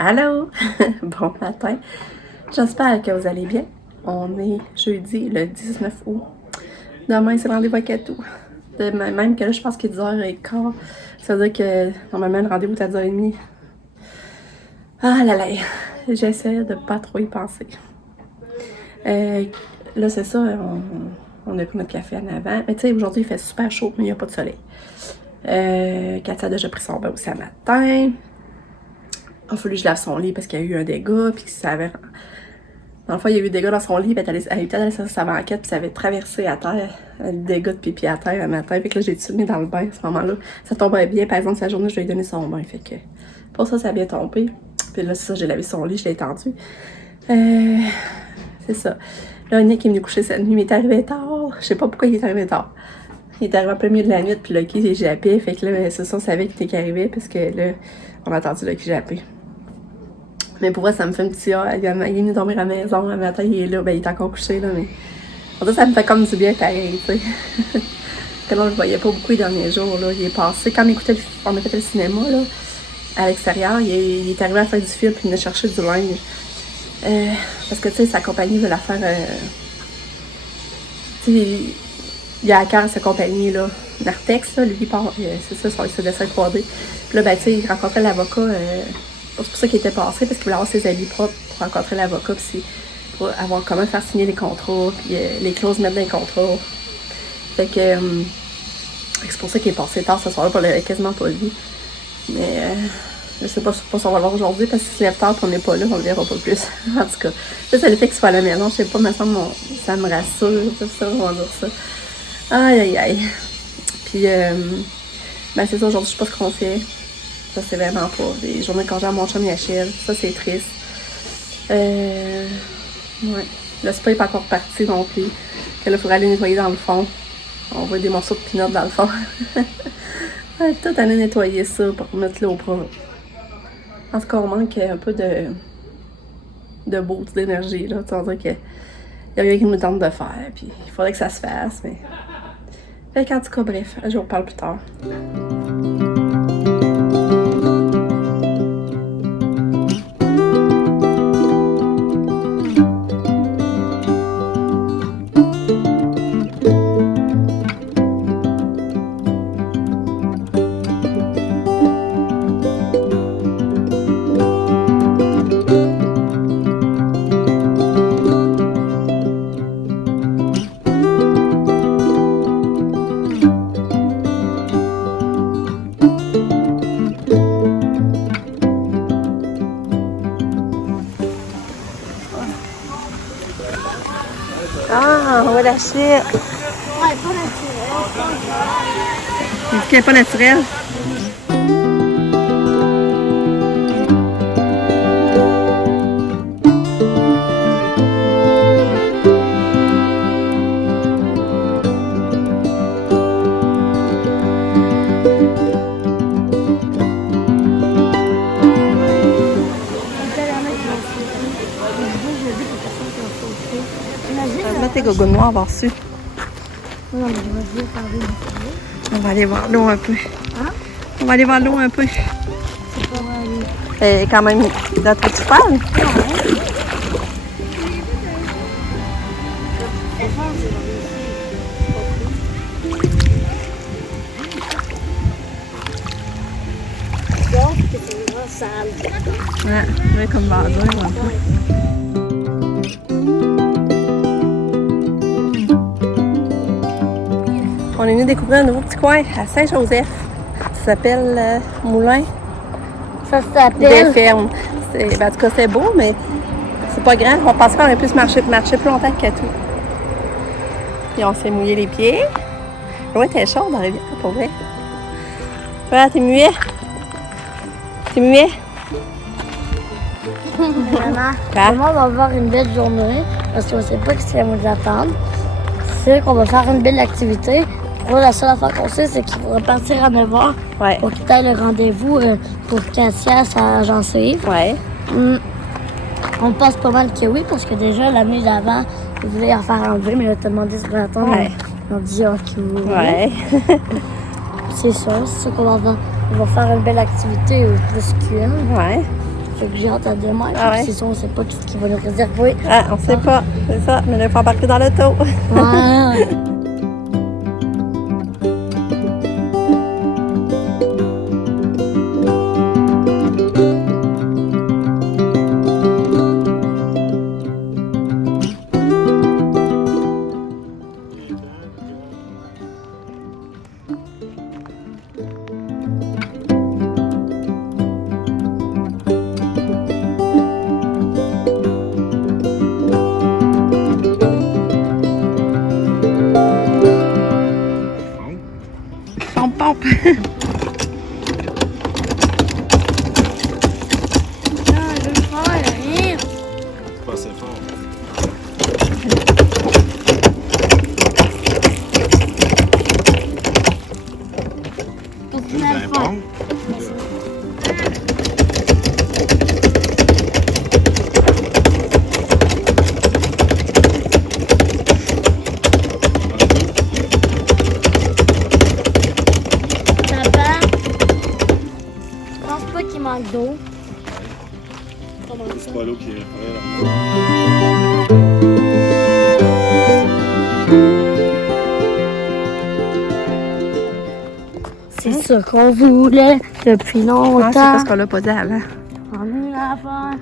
Allô! Bon matin. J'espère que vous allez bien. On est jeudi, le 19 août. Demain, c'est le rendez-vous à Catou. Même que là, je pense qu'il est 10h15. Ça veut dire que normalement, le rendez-vous est à 10h30. Ah là là! J'essaie de pas trop y penser. Là, c'est ça. On a pris notre café en avant. Mais tu sais, aujourd'hui, il fait super chaud, mais il n'y a pas de soleil. Katia a déjà pris son bain aussi ce matin. Il a fallu que je lave son lit parce qu'il y a eu un dégât, puis que ça avait... Dans le fond, il y a eu des dégâts dans son lit, puis elle était allée chercher sa banquette, puis ça avait traversé à terre, le dégât de pipi à terre un matin. Fait que là, j'ai tout mis dans le bain à ce moment-là. Ça tombait bien, par exemple, sa journée, je lui ai donné son bain. Fait que pour ça, ça a bien tombé. Puis là, c'est ça, j'ai lavé son lit, je l'ai étendu. C'est ça. Là, Nick est venu coucher cette nuit, mais il est arrivé tard. Je sais pas pourquoi il est arrivé tard. Il est arrivé en plein milieu de la nuit, puis Lucky, j'ai jappé. Fait que là, c'est ça, on savait qu'il était arrivé, parce que là, on a entendu Lucky japper. Mais pour vrai, ça me fait un petit il est venu dormir à la maison, le matin, il est là, ben il est encore couché, là, mais... En tout cas, ça me fait comme du bien pareil, tu sais. Que là, on le voyait pas beaucoup les derniers jours, là. Il est passé, quand on a fait le cinéma, là, à l'extérieur, il est arrivé à la fin du film, puis il venait chercher du linge. Parce que, tu sais, sa compagnie veut la faire... tu sais, il a à cœur à sa compagnie, là, Nartex, là, lui, il part, c'est ça, son dessin 3D. Puis là, ben, tu sais, il rencontrait l'avocat... c'est pour ça qu'il était passé, parce qu'il voulait avoir ses habits propres pour rencontrer l'avocat, puis pour avoir comment faire signer les contrats, puis les clauses mettre dans les contrats. Fait que c'est pour ça qu'il est passé tard ce soir-là, on l'avait quasiment pas vu. Mais je sais pas si on va le voir aujourd'hui, parce qu'il se lève tard, puis on n'est pas là, on le verra pas plus. En tout cas, ça le fait qu'il soit à la maison, je sais pas, mais ça me rassure, tout ça, on va dire ça. Aïe, aïe, aïe. Puis, ben c'est ça, aujourd'hui, je sais pas ce qu'on fait. Ça, c'est vraiment pas. Des journées de congé à mon chum et Achille. Ça, c'est triste. Ouais. Le spa n'est pas encore parti non plus. Que là, il faudrait aller nettoyer dans le fond. On voit des morceaux de pinot dans le fond. Ouais, tout aller nettoyer ça pour mettre l'eau propre. En tout cas, on manque un peu de beauté, d'énergie, là. Tu sais, on dirait qu'il y a rien qui nous tente de faire. Puis il faudrait que ça se fasse, mais... Fait qu'en tout cas, bref, je vous reparle plus tard. Ah, on va lâcher. Ouais, pas naturel. Il dit qu'elle n'est pas naturelle. Là, tes gogoons noirs avoir su. Non, mais je vais parler de On va aller voir l'eau un peu. Hein? On va aller voir l'eau un peu. c'est pas aller. Elle est quand même notre petite femme. Donc, c'est vraiment sale. Ouais, comme bazar un peu. On est venu découvrir un nouveau petit coin à Saint-Joseph. Ça s'appelle Moulin Ça des s'appelle. Fermes. Ben, en tout cas, c'est beau, mais c'est pas grand. On pense qu'on va plus marcher plus longtemps que Catou. Puis on s'est mouillé les pieds. L'eau était chaude dans la rivière, pour vrai. Voilà, t'es muet? T'es muet? Maman, Quoi? maman va avoir une belle journée parce qu'on sait pas ce qu'elle nous attend. C'est qu'on va faire une belle activité. Pour la seule affaire qu'on sait, c'est qu'il faudra partir à 9h Ouais. pour qu'il ait le rendez-vous pour Katia, sa gencive. Ouais. On pense pas mal que oui, parce que déjà l'année d'avant, il voulait en faire enlever, mais là, t'as demandé ce matin. Ouais. On dit ok. Ouais. C'est ça qu'on va faire. On va faire une belle activité plus qu'une. Ouais. Fait que j'ai hâte à demain. Ah ouais? C'est sûr, on sait pas ce qu'il va nous réserver. Ah, on sait pas, c'est ça. Mais là, il faut embarquer dans l'auto. Ouais. On pompe. Pas assez fort. Juste un pont. Papa, je pense pas qu'il manque d'eau. Comment ça? C'est pas l'eau qui est C'est ça qu'on voulait depuis Ah, longtemps. c'est parce qu'on l'a pas dit avant. En une affaire.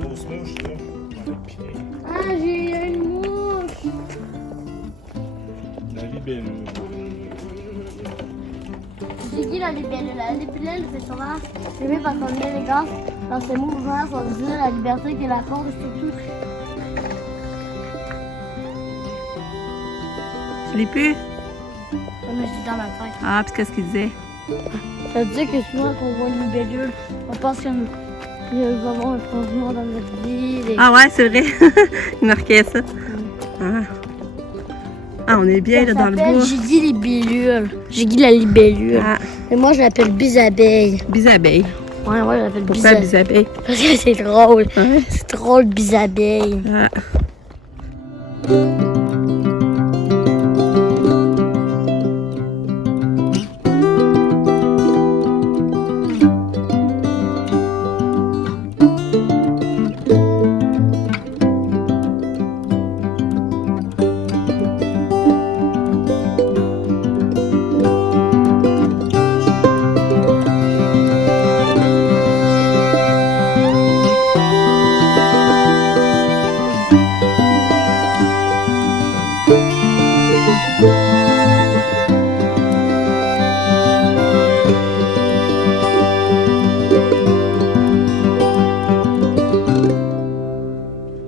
grosse mouche, là. Dans le pied. Ah, j'ai une mouche. La libellule. J'ai dit la libellule. La libellule, c'est souvent aimé par son élégance. Dans ses mouvements, son désir, la liberté qu'elle apporte et surtout. Tu l'as plus? Comme je dis dans ma tête. Ah, puis qu'est-ce qu'il disait? Ça veut dire que souvent qu'on voit une libellule, on pense qu'il va avoir un changement dans notre vie. Ah ouais, c'est vrai. Il marquait ça. Ah. Ah, on est bien là, dans le bois. J'ai dit libellule. J'ai dit la libellule. Ah, Et moi, je l'appelle bisabeille. bisabeille. Ouais, moi, je l'appelle Pourquoi bisabeille? Parce que c'est drôle. Ouais. C'est drôle, bisabeille. Ah.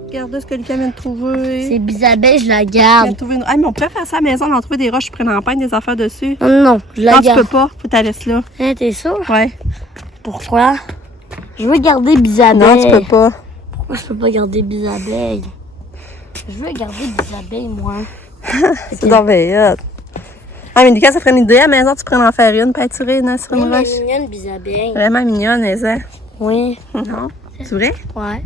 Regardez ce que Lucas vient de trouver. C'est bisabeille, je la Il vient de garde. trouver une... Ah, mais on pourrait faire ça à la maison, d'en trouver des roches, prendre en peindre des affaires dessus. Non, non, je la Non, tu garde. peux pas. Faut que tu la laisses là. Hein, t'es sûr? Ouais. Pourquoi? Je veux garder bisabeille. Non, tu peux pas. Pourquoi je peux pas garder bisabeille? Je veux garder bisabeille, moi. C'est donc bien hot. Ah, mais Lucas, ça ferait une idée à la maison, tu pourrais en faire une, peinturer une sur Oui, une mais roche. mignonne, bisabeille. Vraiment mignonne, elle, ça. Oui. Non? C'est vrai? Ouais.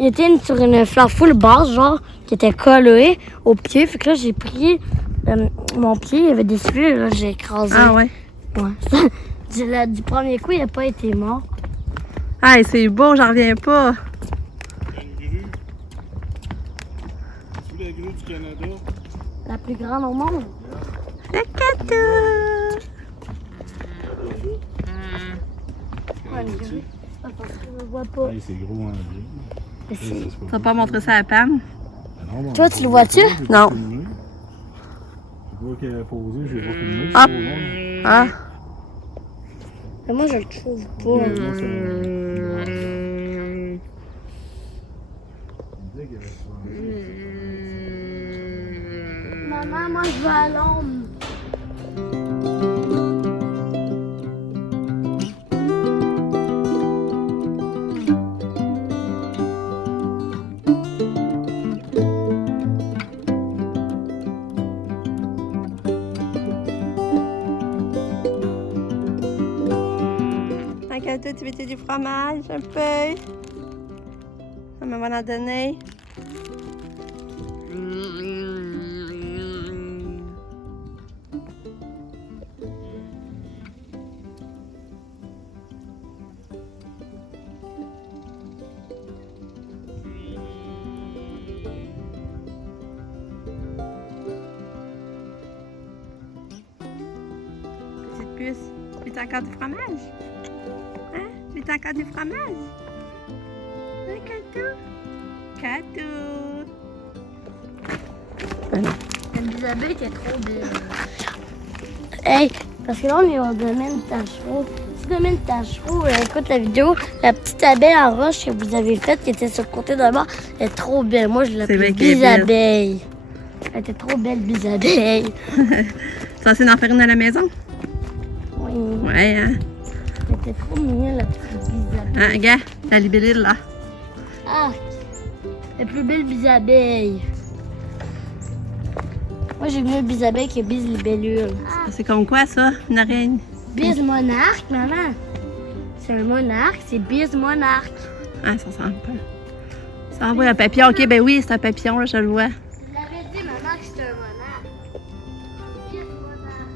Il était sur une fleur full basse, genre, qui était collée au pied. Fait que là, j'ai pris mon pied, il y avait des fils, là, j'ai écrasé. Ah, ouais. Ouais. Du premier coup, il n'a pas été mort. Ah, c'est beau, j'en reviens pas. Il y a une grue. C'est la grue du Canada. La plus grande au monde. Le cadeau! Ouais, une grue. Ah, parce que je le vois pas. Hey, c'est gros en bleu. Mais c'est- Tu vas pas montrer ça à Pam? Toi, tu le vois-tu? Non. Je vois qu'elle a posé, je vais pas filmer. Ah. C'est trop long. Ah! Mais moi, je le trouve pas. Moi, ça me disait qu'il y avait souvent- Maman, moi, je vais à l'ombre. Un cadeau, tu veux du fromage, un peu? Maman va en donner. Veux-tu encore du fromage? Hein? Veux-tu encore du fromage? Hein, Catou? Catou! La Bisabelle était trop belle. Hey, parce que là, on est au domaine Tachereau. Si domaine Tachereau, écoute la vidéo, la petite abeille en roche que vous avez faite, qui était sur le côté de bord, elle est trop belle. Moi, je l'appelle Bisabelle. Elle était trop belle, Bisabelle. Tu vas essayer d'en faire une à la maison? Oui. Ouais, hein? Elle était trop mignonne, la petite Bisabelle. Hein, regarde, la libellule, là. Ah, la plus belle Bisabelle. Moi, j'ai mieux Bisabelle que Bise Libellule. C'est comme quoi, ça? Une araignée? Bise monarque, maman. C'est un monarque, c'est Bise monarque. Ah, ça sent pas. Ça envoie un papillon. Ok, ben oui, c'est un papillon, là, je le vois. Je l'avais dit, maman, que c'était un monarque. Bise monarque.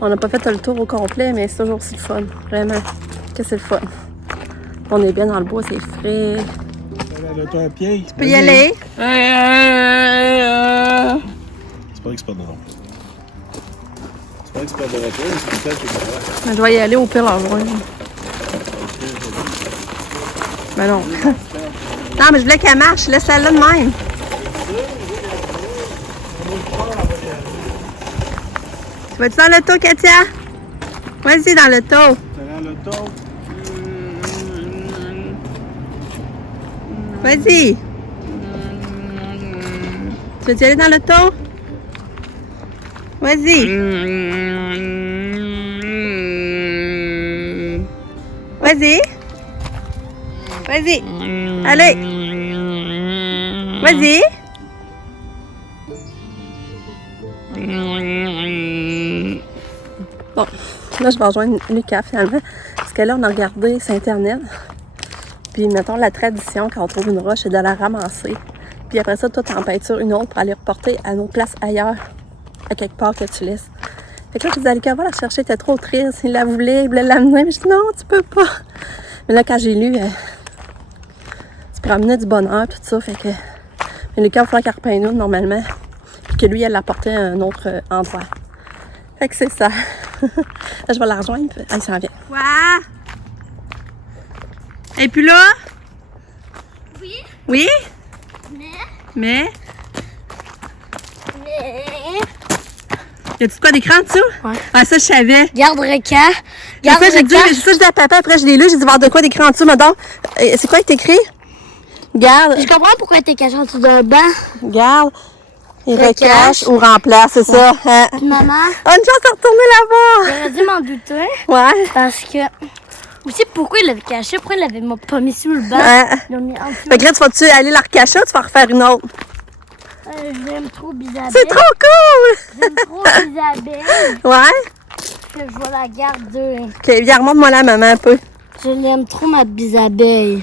On n'a pas fait le tour au complet, mais c'est toujours aussi le fun. Vraiment, que c'est le fun. On est bien dans le bois, c'est frais. L'auto à pied. Tu peux y aller? C'est pas que c'est pas de drôle. C'est pas que c'est pas de drôle, c'est peut-être que c'est vrai. Je vais y aller au pire en loin. Ben non. Non, mais je voulais qu'elle marche. Laisse-la là de même. Tu vas-tu dans l'auto, Katia? Vas-y, dans l'auto. C'est dans l'auto. Vas-y. Tu veux-tu aller dans l'auto? Vas-y. Vas-y. Vas-y. Allez. Vas-y. Bon, là, je vais rejoindre Lucas finalement. Parce que là, on a regardé sur Internet. Puis, mettons, la tradition, quand on trouve une roche, c'est de la ramasser. Puis après ça, toi, t'en peintures une autre pour aller reporter à une autre place ailleurs, à quelque part que tu laisses. Fait que là, je disais à Lucas, va la chercher, elle était trop triste. Il la voulait, il voulait l'amener. Mais je dis, non, tu peux pas. Mais là, quand j'ai lu, tu promenais du bonheur, tout ça. Fait que. Mais Lucas, il va falloir qu'elle repeigne une autre normalement. Puis que lui, elle l'apportait à un autre endroit. Fait que c'est ça. Là, je vais la rejoindre. Puis elle s'en vient. Quoi? Et puis là? Oui, Oui? mais... Mais? Y'a-tu de quoi d'écran en dessous? Ouais. Ah, ça, je savais. Garde requin. C'est ça, j'ai dit à papa, après je l'ai lu, j'ai dit voir de quoi d'écrit en dessous, madame. C'est quoi qui est écrit? Garde. Je comprends pourquoi t'es caché en dessous d'un banc. Garde. Il Recache. recache ou remplace, c'est ça. Hein? Maman, Oh, une chance de retourner là-bas. j'aurais dû m'en douter. Ouais. Parce que... Aussi, pourquoi il l'avait caché? Pourquoi il l'avait pas mis sur le banc? Hein? Ils l'ont mis en dessous. Fait que là, tu vas-tu aller la recacher ou tu vas refaire une autre? Je l'aime trop, Bisabelle. C'est trop cool! J'aime trop Bisabelle. Ouais? Que je vais la garder. Ok, viens, remonte-moi la maman un peu. Je l'aime trop, ma Bisabelle.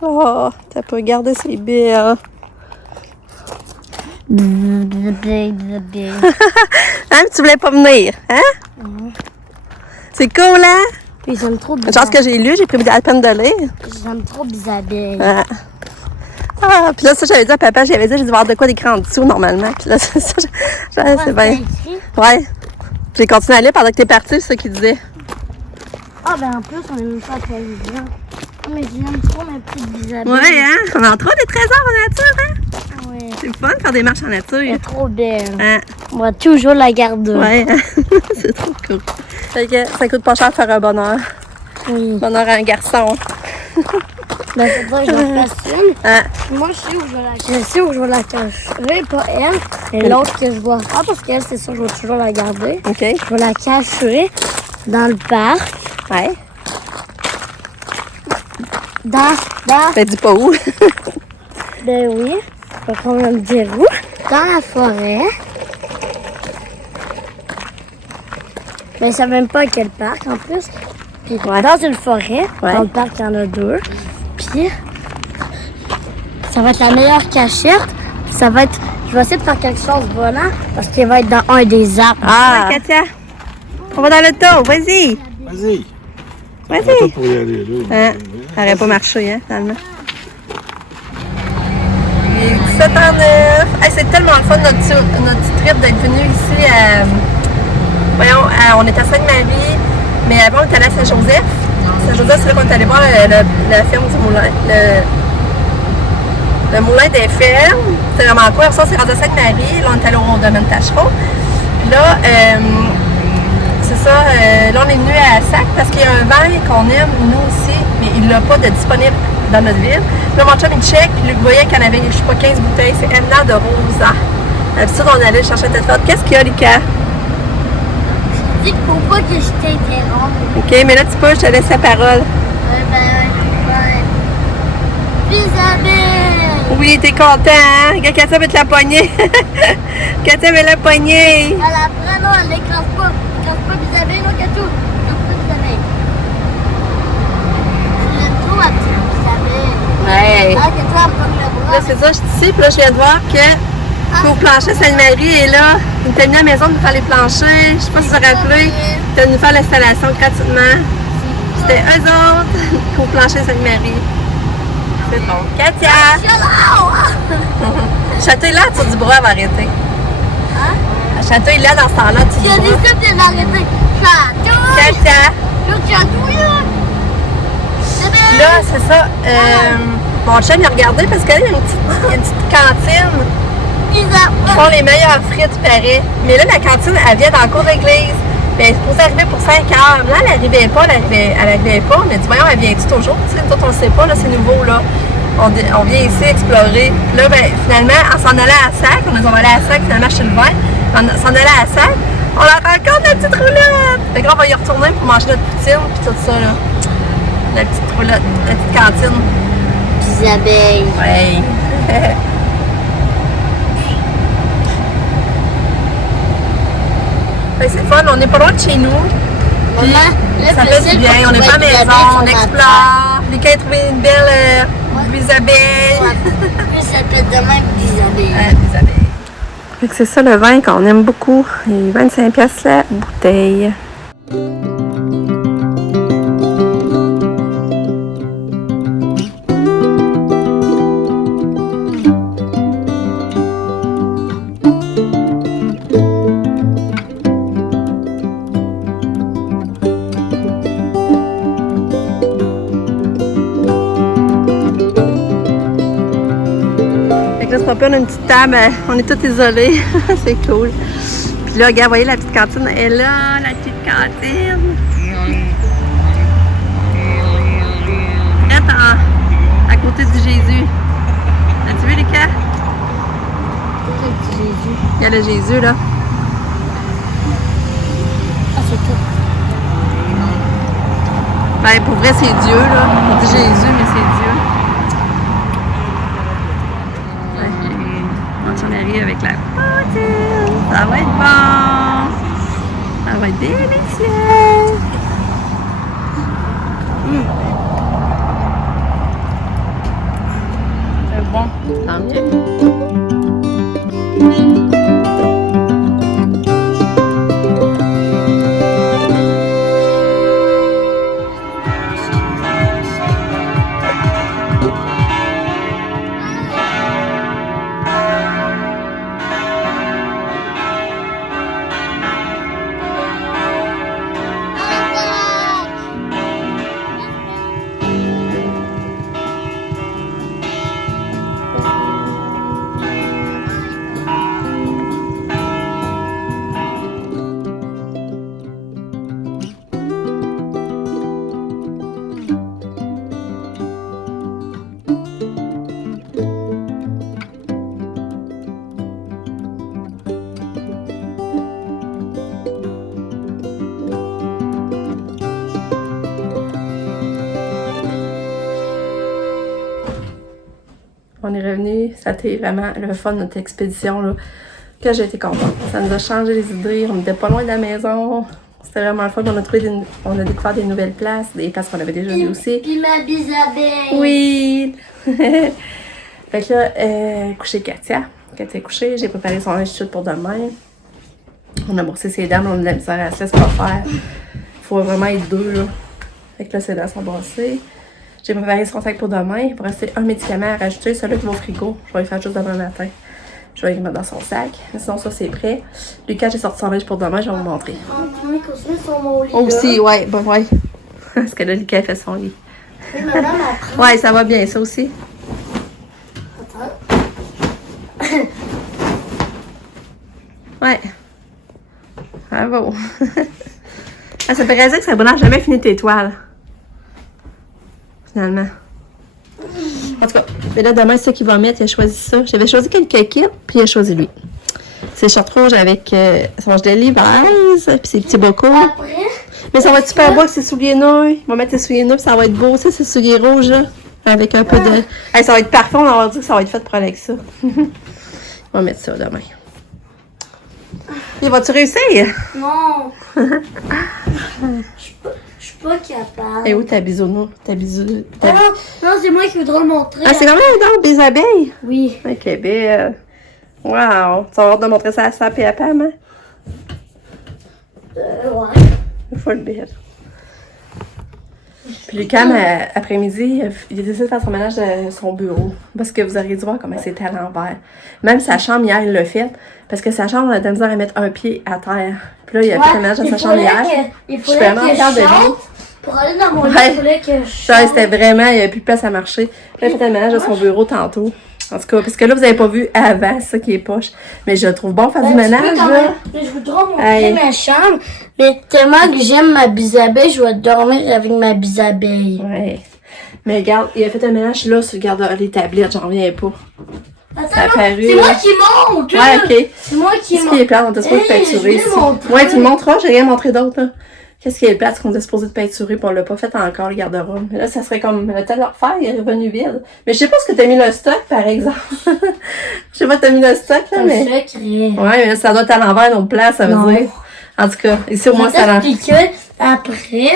Oh, t'as pas regardé ses billes. Bisabelle, Bisabelle. Hein, tu voulais pas venir, hein? C'est cool, hein? Puis j'aime trop Une Bisabelle. chance que j'ai lu, j'ai pris la peine de lire. J'aime trop Bisabelle. Ouais. Ah, puis là, ça, j'avais dit à papa, j'avais dit, j'ai dû voir de quoi d'écrit en dessous, normalement. Puis là, c'est ça, c'est bien. Ouais. J'ai continué à lire pendant que t'es parti, c'est ça qu'il disait. Ah, ben en plus, on est même pas à la télévision. Oh, mais j'aime trop ma petite Bisabelle. Ouais, hein? On en trouve des trésors en nature, hein? Ah ouais. C'est fun de faire des marches en Elle nature. est trop belle. Hein? On va toujours la garder. Ouais, c'est trop cool. Fait que ça coûte pas cher de faire un bonheur. Oui. Bonheur à un garçon. Ben, c'est vrai que je la fasse une. Hein? Moi, je sais où je vais la Je sais où je vais la cacher. Pas elle, mais l'autre que je dois faire. Parce qu'elle, c'est sûr, je vais toujours la garder. OK. Je vais la cacher dans le parc. Ouais. Dans. Ben, dis pas où. Ben oui. Je vais quand même dire où. Dans la forêt. Mais je sais même pas à quel parc en plus. Puis dans une forêt. Ouais. Dans le parc, il y en a deux. Puis ça va être la meilleure cachette. Puis ça va être. Je vais essayer de faire quelque chose de volant parce qu'il va être dans un des arbres. Ah! Ouais, Katia. On va dans l'auto, vas-y. Vas-y. Vas-y. Pour y aller, là. Hein? Ça n'aurait pas marché, hein, finalement. Il est 17h09. Hey, c'est tellement le fun notre trip d'être venu ici à... Voyons, on est à Sainte-Marie, mais avant on est allé à Saint-Joseph. Saint-Joseph, c'est là qu'on est allé voir la ferme du moulin. Le moulin des fermes. C'était vraiment cool. Ça, c'est rendu à Sainte-Marie. Là, on est allé au domaine Tachereau. Puis là, c'est ça. Là, on est venu à Sac parce qu'il y a un vin qu'on aime, nous aussi, mais il l'a pas de disponible dans notre ville. Puis là, mon chum, il check, puis lui, il voyait qu'il y en avait, je sais pas, 15 bouteilles. C'est Emna de Rosa. D'habitude, on allait chercher une tête forte. Qu'est-ce qu'il y a, Lika? Je dis pour pas que je t'interrompe. OK, mais là, tu peux, je te laisse la parole. Isabelle! Oui, t'es content, hein? Regarde, Katia va te la poignée. Katia va la poignée. Elle apprend, non, elle l'écrase pas. L'écrase pas Isabelle, non, Katou. L'écrase pas Isabelle. Je l'aime trop, la petite Isabelle. Ouais. Ah, Katou, elle pogne le bras. Là, c'est ça, je suis ici, puis là, je viens de voir que pour plancher Sainte-Marie est là. Il était venu à la maison de nous faire les planchers. Je sais pas si vous vous rappelez. Il était venu faire l'installation gratuitement. C'était eux autres pour plancher Sainte-Marie. C'est bon. Katia! Château-là, tu dis bras, va arrêter. Hein? Château-là, dans ce temps-là, tu Tu dis as dit bras. ça, puis elle a arrêté. Chatou! Katia! Le chatou, là! Puis là, c'est ça. Mon chum, il a regardé parce qu'il y a une petite cantine. Ils font les meilleures frites, pareil. Mais là, la cantine, elle vient dans le cours d'église. Elle est supposée arriver pour 5 heures. Là, elle n'arrivait pas, elle arrivait pas. On a dit, voyons, elle vient-tu toujours? Tu sais, nous autres, on ne sait pas, là, c'est nouveau, là. On vient ici explorer. Puis là, ben, finalement, on s'en allait à Sac. On va aller à Sac, finalement, chez le vin. On s'en allait à Sac. On la rencontre, la petite roulotte. Fait que là, on va y retourner pour manger notre poutine, puis tout ça, là. La petite roulotte, la petite cantine. Isabelle. Ouais. C'est fun, on n'est pas loin de chez nous. Puis, Maman, ça fait du bien, on est pas à la maison, on explore. Lika a trouvé une belle Isabelle. Plus ça peut être de même Isabelle. Isabelle. C'est ça le vin qu'on aime beaucoup. Il est 25$ la bouteille. On a une petite table, on est tous isolés, c'est cool. Puis là, regarde, voyez la petite cantine, elle est là, la petite cantine. Attends, à côté du Jésus. As-tu vu les cas? Jésus. Il y a le Jésus là. Ah, c'est tout. Ben, pour vrai, c'est Dieu là. On dit Jésus, mais c'est Dieu. On arrive avec la poutine. Ça va être bon. Ça va être délicieux. C'est bon. Tant mieux. On est revenu, ça a été vraiment le fun de notre expédition là, que j'ai été contente. Ça nous a changé les idées, on n'était pas loin de la maison. C'était vraiment le fun, on a découvert des nouvelles places, des places qu'on avait déjà vues aussi. Puis ma Isabelle. Oui! Fait que là, coucher Katia. Katia est couchée, j'ai préparé son linge chute pour demain. On a brossé ses dents, on a de la misère à se laisser pas faire. Faut vraiment être deux là. Fait que là, c'est là s'embrasser. J'ai préparé son sac pour demain. Il va rester un médicament à rajouter, celui qui va au frigo. Je vais le faire juste demain matin. Je vais le mettre dans son sac. Sinon, ça, c'est prêt. Lucas, j'ai sorti son linge pour demain, je vais vous montrer. Mes cousins sont mon lit. Aussi, ouais, bah ouais. Parce que là, Lucas a fait son lit. Oui, madame, elle prend. Ouais, ça va bien, ça aussi. Attends. Ouais. Bravo. Ah, ça fait réaliser que Sabrina n'a jamais fini tes toiles. Finalement. En tout cas, mais là, demain, c'est ça qu'il va mettre. Il a choisi ça. J'avais choisi quelques kits, puis il a choisi lui. C'est short rouge avec son gelé vase, puis ses petits bocaux. Après, Mais ça va être super beau avec ses souliers neufs. Il va mettre ses souliers neufs, puis ça va être beau. Ça, ses souliers rouges, là, avec un peu de... Hey, ça va être parfait. On va dire que ça va être fait pour Alexa. On va mettre ça demain. Et vas-tu réussir? non. Je suis pas capable. Et où ta bisounours? Ta bisou... Ah non, c'est moi qui voudrais le montrer. Ah, c'est quand même énorme, des abeilles? Oui. Ok, ben... Wow! Tu vas avoir de montrer ça à Sap et à Pam, hein? Ouais. Il faut le bête. Puis Lucas, après-midi, il a décidé de faire son ménage de son bureau. Parce que vous auriez dû voir comment c'était à l'envers. Même sa chambre, hier, il l'a fait. Parce que sa chambre, on a de la misère à mettre un pied à terre. Puis là, il a fait le ménage de sa chambre hier. Il Je suis fallait vraiment que fière de lui. chante. Pour aller dans mon lit, Ouais. il fallait que je Ça, chante. c'était vraiment, il n'y avait plus de place à marcher. Puis là, il a fait le ménage de son bureau tantôt. En tout cas, parce que là, vous n'avez pas vu avant, c'est ça qui est poche. Mais je le trouve bon faire du Tu peux ménage, quand là. même- Je voudrais montrer Hey. ma chambre, mais tellement que j'aime ma bisabeille, je vais dormir avec ma bisabeille. Ouais. Mais regarde, il a fait un ménage là sur le garde les tablettes, j'en reviens pas. Ça a Attends, paru, c'est là. moi qui monte! Ouais, ok. C'est moi qui Qu'est-ce qui est monte. plate? On t'a supposé de Hey, peinturer je ici. vais montrer. Ouais, tu le montreras, j'ai rien montré d'autre, là. Qu'est-ce qui est plate? C'est qu'on était supposé de peinturer, puis on l'a pas fait encore, le garde-robe. Mais là, ça serait comme le temps de le refaire, il est revenu vide. Mais je sais pas ce que t'as mis le stock, par exemple. Je sais pas, t'as mis le stock, là, C'est mais. un secret. Ouais, mais là, ça doit être à l'envers, notre place, ça veut Non. dire. En tout cas, ici, au moins, Je vais ça l'envers. t'expliquer après.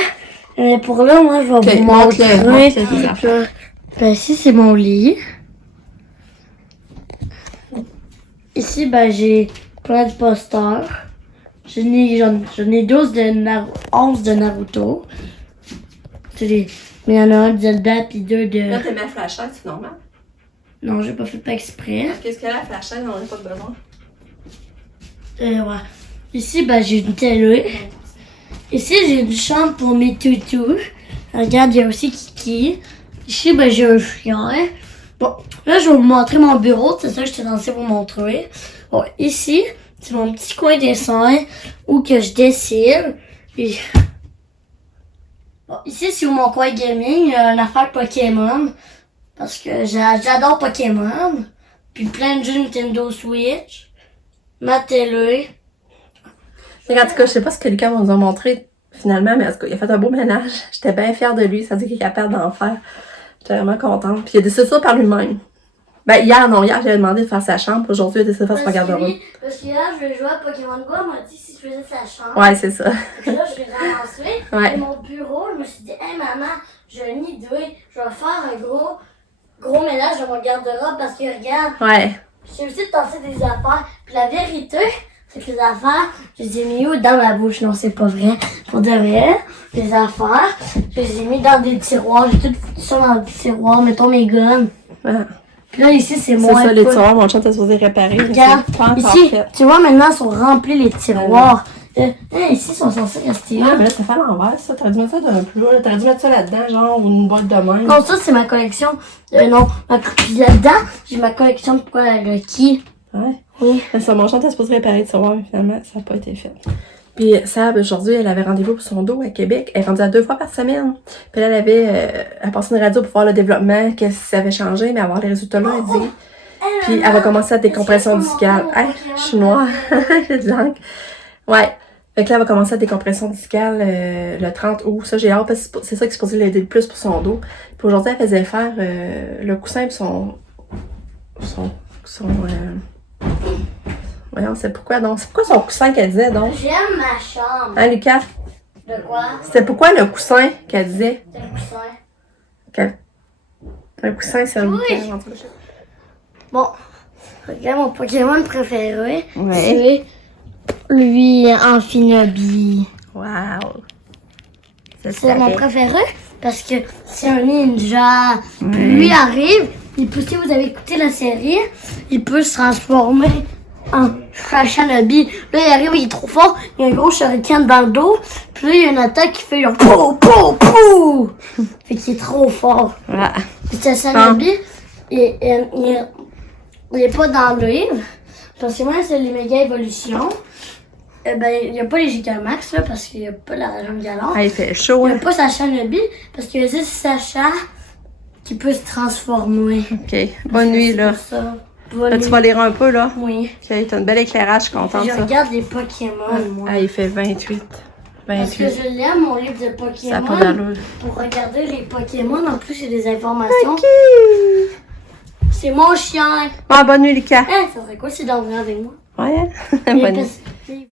Mais pour là, moi, je vais Ok, vous montre-le, montrer. montre-le tes affaires. Ben, ici, c'est mon lit. Ici, ben, j'ai plein de posters. J'en ai 12 11 de Naruto. Mais il y en a un de Zelda puis 2 de... Là, t'as mis la flashlight, c'est normal. Non, j'ai pas fait pas exprès. Qu'est-ce que la flashlight, on n'a pas besoin? Ouais. Ici, ben, j'ai une télé. Ici, j'ai une chambre pour mes toutous. Regarde, il y a aussi Kiki. Ici, ben, j'ai un chien. Bon, là, je vais vous montrer mon bureau. C'est ça que j'étais censée vous montrer. Bon, ici, c'est mon petit coin dessin où que je dessine. Puis... Bon, ici, c'est mon coin gaming. Une affaire Pokémon. Parce que j'adore Pokémon. Puis plein de jeux Nintendo Switch. Ma télé. Mais en tout cas, je sais pas ce que Lucas va nous a montré finalement, mais en tout cas, il a fait un beau ménage. J'étais bien fière de lui, ça veut dire qu'il est capable d'en faire. J'étais vraiment contente. Puis il a décidé ça par lui-même. Ben hier, j'avais demandé de faire sa chambre. Aujourd'hui, il a décidé de faire son garde-robe. Parce que là, je vais jouer à Pokémon Go. Elle m'a dit si je faisais sa chambre. Ouais, c'est ça. Donc là, je vais ramasser. Ouais. Et mon bureau, je me suis dit, hey maman, j'ai une idée. Je vais faire un gros ménage dans mon garde-robe parce que regarde, Ouais. j'ai aussi tassé des affaires. Puis la vérité, c'est que les affaires, je les ai mis où dans ma bouche? Non, c'est pas vrai. Pour de vrai, les affaires, je les ai mis dans des tiroirs. J'ai tout foutu ça dans des tiroirs. Mettons mes guns. Ah. Puis là, ici, c'est C'est moins ça, les cool. tiroirs, mon chat est supposé réparer. mais Regarde, c'est pas encore ici, fait. tu vois, maintenant, ils sont remplis les tiroirs. Ici, ils sont censés rester Ouais, là. mais là, c'est fait à l'envers, ça. T'aurais dû mettre ça d'un plus haut, là. T'aurais dû mettre ça là-dedans, genre, ou une boîte de même. Non, ça, c'est ma collection. Non, puis là-dedans, j'ai ma collection de quoi, le qui. Ouais. Oui. Mais ça, mon chant est supposé réparer le tiroir, mais finalement, ça n'a pas été fait. Puis Sab, aujourd'hui, elle avait rendez-vous pour son dos à Québec. Elle est rendue à 2 fois par semaine. Puis là, elle passé une radio pour voir le développement, qu'est-ce que ça avait changé, mais avoir les résultats là, elle dit. Puis elle va commencer la décompression discale. Hey, je suis noire. J'ai de l'encre. Ouais. Fait que là, elle va commencer la décompression discale le 30 août. Ça, j'ai hâte parce que c'est ça qui est supposé l'aider le plus pour son dos. Puis aujourd'hui, elle faisait faire le coussin puis voyons, c'est pourquoi donc? C'est pourquoi son coussin qu'elle disait donc? J'aime ma chambre. Hein, Lucas? De quoi? C'était pourquoi le coussin qu'elle disait? C'est le coussin. Un coussin, c'est un Oui. Lucas. Bon, regarde mon Pokémon préféré. Ouais. C'est lui, Amphinobi. Wow! C'est mon préféré parce que c'est un ninja. Lui arrive, il peut, si vous avez écouté la série, il peut se transformer en Shinobi. Là, il arrive, il est trop fort, il y a un gros shuriken dans le dos, puis là, il y a une attaque qui fait genre pou, pou, pou. Fait qu'il est trop fort. Ouais. Puis c'est Shinobi, il est pas dans le livre, parce que moi, c'est les méga évolutions. Il n'y a pas les Gigamax, là, parce qu'il n'y a pas la région de Galant. Ah, il fait chaud, Il n'y hein. a pas Sacha Nobi, parce qu'il y a juste Sacha qui peut se transformer. OK. Bonne nuit, là. Là, tu vas lire un peu, là? Oui. OK, t'as un bel éclairage, je suis contente, Je ça. regarde les Pokémon, moi. Ah, il fait 28. Parce que 28. je l'aime, mon livre de Ça n'a Pokémon. pas d'allure. Pour regarder les Pokémon, en plus, il y a des informations. C'est mon chien. Bon, bonne nuit, Lucas. Hein, ça serait quoi si dormir avec moi? Ouais. Mais Bonne nuit. parce-